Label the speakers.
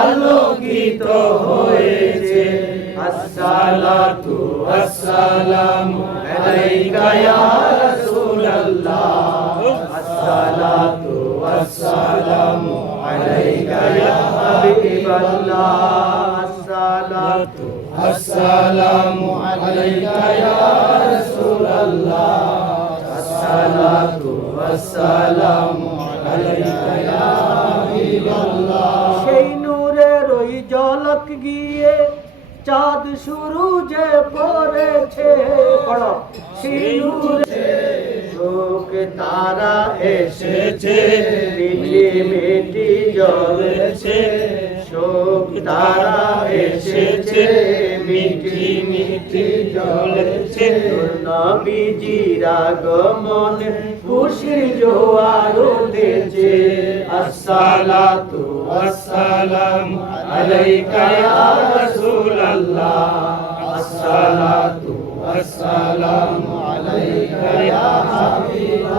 Speaker 1: আলোকিত হয়েছে। আসসালাতু আসসালামু আলাইকা ইয়া রাসূলুল্লাহ। আসসালাতু আসসালামু আলাইকা ইয়া হাবিবাল্লাহ। আসসালাতু আসসালামু আলাইকা ইয়া রাসূলুল্লাহ আলাইকা ইয়া হাবিবাল্লাহ সেই নূরের ওই ঝলক গিয়ে চাঁদ শুরু যে পড়েছে। পড়ো। সেই নূরে তারা এসেছে মিটি মিটি জ্বলেছে। শোক তারা এসেছে মিটি মিটি জ্বলেছে নবীজির আগমন খুশির জোয়ার উঠেছে। আসসালাতু আসসালাম আলাইকা ইয়া রাসূলুল্লাহ। আসসালাতু আসসালাম আলাইকা ইয়া হাবিবাল্লাহ